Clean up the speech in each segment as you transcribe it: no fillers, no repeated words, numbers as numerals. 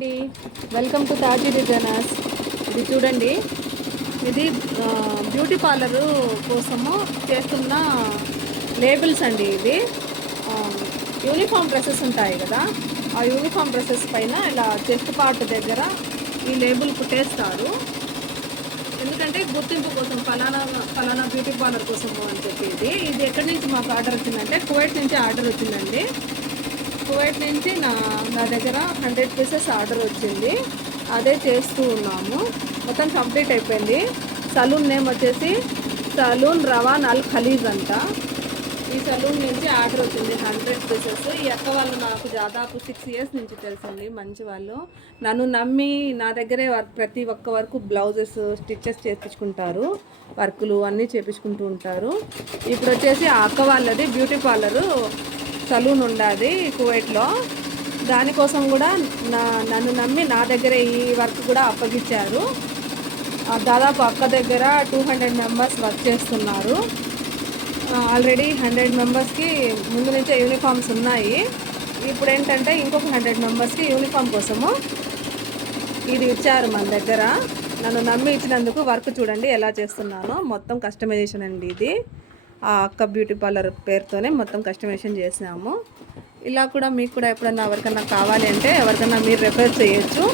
అండి, welcome to తాజీ designers. ఇది చూడండి, ఇది బ్యూటీ పార్లరు కోసము చేస్తున్న లేబుల్స్ అండి. ఇది యూనిఫామ్ డ్రెస్సెస్ ఉంటాయి కదా, ఆ యూనిఫామ్ డ్రెస్సెస్ పైన ఇలా చెస్ట్ పార్ట్ దగ్గర ఈ లేబుల్ కుట్టేస్తారు. ఎందుకంటే గుర్తింపు కోసం, ఫలానా ఫలానా బ్యూటీ పార్లర్ కోసము అని చెప్పి. ఇది ఎక్కడి నుంచి మాకు ఆర్డర్ వచ్చిందంటే కువైట్ నుంచి ఆర్డర్ వచ్చిందండి. కువైట్ నుంచి నా దగ్గర 100 పీసెస్ ఆర్డర్ వచ్చింది. అదే చేస్తూ ఉన్నాము. మొత్తం కంప్లీట్ అయిపోయింది. సలూన్ నేమ్ వచ్చేసి సలూన్ రవాన్ అల్ ఖలీజ్ అంట. ఈ సలూన్ నుంచి ఆర్డర్ వచ్చింది 100 పీసెస్. ఈ అక్క వాళ్ళు నాకు దాదాపు 6 ఇయర్స్ నుంచి తెలుసండి, మంచి వాళ్ళు. నన్ను నమ్మి నా దగ్గరే ప్రతి ఒక్క వరకు బ్లౌజెస్ స్టిచ్చెస్ చేయించుకుంటారు, వర్కులు అన్నీ చేయించుకుంటూ ఉంటారు. ఇప్పుడు వచ్చేసి ఆ అక్క వాళ్ళది బ్యూటీ పార్లరు సలూన్ ఉండాది కువైట్లో. దానికోసం కూడా నన్ను నమ్మి నా దగ్గర ఈ వర్క్ కూడా అప్పగించారు. దాదాపు అక్క దగ్గర 200 మెంబర్స్ వర్క్ చేస్తున్నారు. ఆల్రెడీ 100 మెంబర్స్కి ముందు నుంచే యూనిఫామ్స్ ఉన్నాయి. ఇప్పుడు ఏంటంటే ఇంకొక 100 మెంబర్స్కి యూనిఫామ్ కోసము ఇది ఇచ్చారు మన దగ్గర. నన్ను నమ్మి ఇచ్చినందుకు వర్క్ చూడండి ఎలా చేస్తున్నానో. మొత్తం కస్టమైజేషన్ అండి ఇది. ఆ అక్క బ్యూటీ పార్లర్ పేరుతోనే మొత్తం కస్టమైజేషన్ చేసినాము. ఇలా కూడా మీకు కూడా ఎప్పుడన్నా ఎవరికన్నా కావాలి అంటే ఎవరికన్నా మీరు రెఫర్ చేయొచ్చు.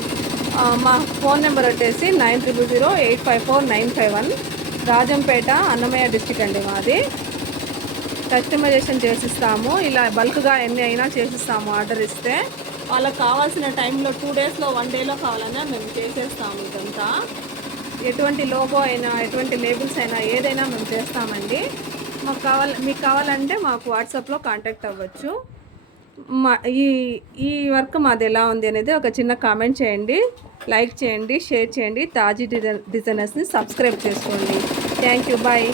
మా ఫోన్ నెంబర్ వచ్చేసి 9008549551, రాజంపేట, అన్నమయ్య డిస్టిక్ అండి మాది. కస్టమైజేషన్ చేసిస్తాము. ఇలా బల్క్గా ఎన్ని అయినా చేసిస్తాము. ఆర్డర్ ఇస్తే వాళ్ళకి కావాల్సిన టైంలో 2 డేస్లో 1 డేలో కావాలన్నా మేము చేసేస్తాము. ఇదంతా ఎటువంటి లోగో అయినా, ఎటువంటి లేబుల్స్ అయినా, ఏదైనా మేము చేస్తామండి. మీకు కావాలంటే మాకు వాట్సాప్లో కాంటాక్ట్ అవ్వచ్చు. ఈ వర్క్ మాది ఎలా ఉంది అనేది ఒక చిన్న కామెంట్ చేయండి, లైక్ చేయండి, షేర్ చేయండి. తాజీ డిజైనర్స్ని సబ్స్క్రైబ్ చేసుకోండి. Thank you, bye.